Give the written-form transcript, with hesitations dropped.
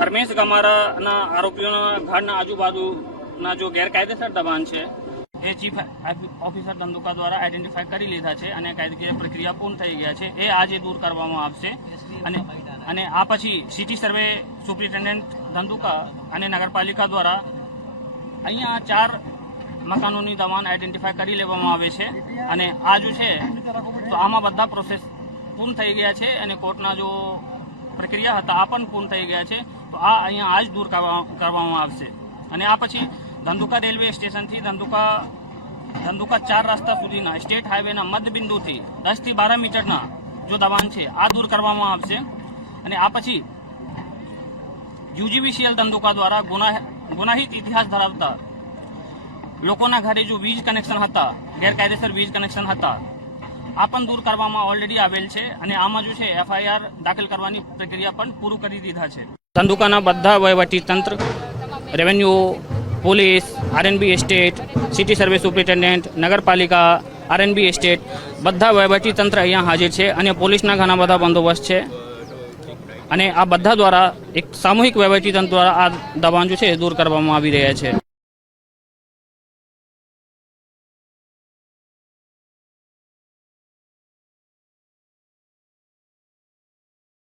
ધર્મેશ ગમારાના આરોપીઓના ઘરના આજુબાજુના જો ગેરકાયદેસર દબાણ છે એ ચીફ ઓફિસર ધંધુકા દ્વારા આઈડેન્ટિફાઈ કરી લીધા છે અને કાયદેકીય પ્રક્રિયા પૂર્ણ થઈ ગયા છે. એ આજે દૂર કરવામાં આવશે અને આ પછી સિટી સર્વે સુપ્રિન્ટેન્ડન્ટ ધંધુકા અને નગરપાલિકા દ્વારા અહીંયા 4 મકાનોની દબાણ આઈડેન્ટિફાઈ કરી લેવામાં આવે છે અને આ જો છે તો આમાં બધા પ્રોસેસ પૂર્ણ થઈ ગયા છે અને કોર્ટના જો પ્રક્રિયા હતા આ પણ પૂર્ણ થઈ ગયા છે. તો આ અહીંયા આજ દૂર કરવામાં આવશે અને આ પછી ધંધુકા રેલવે સ્ટેશનથી ધંધુકા 4 રસ્તા સુધીના સ્ટેટ હાઈવેના મધ્યબિંદુથી 10 થી 12 મીટરના જો દબાણ છે આ દૂર કરવામાં આવશે અને આ પછી યુજીવીસીએલ ધંધુકા દ્વારા ગુનાહિત ઇતિહાસ ધરાવતા લોકોના ઘરે જો વીજ કનેક્શન હતા, ગેરકાયદેસર વીજ કનેક્શન હતા, આ પણ દૂર કરવામાં ઓલરેડી આવેલ છે અને આમાં જો છે એફઆઈઆર દાખલ કરવાની પ્રક્રિયા પણ પૂરું કરી દીધા છે. ધંધુકાના બધા વહીવટી તંત્ર, revenue, police, RNB estate, city survey superintendent, નગરપાલિકા, આરએનબી એસ્ટેટ બધા વહીવટી તંત્ર અહીંયા હાજર છે અને પોલીસના ઘણા બધા બંદોબસ્ત છે અને આ બધા દ્વારા એક સામૂહિક વહીવટી તંત્ર દ્વારા આ દબાણ જો છે દૂર કરવામાં આવી રહ્યા છે.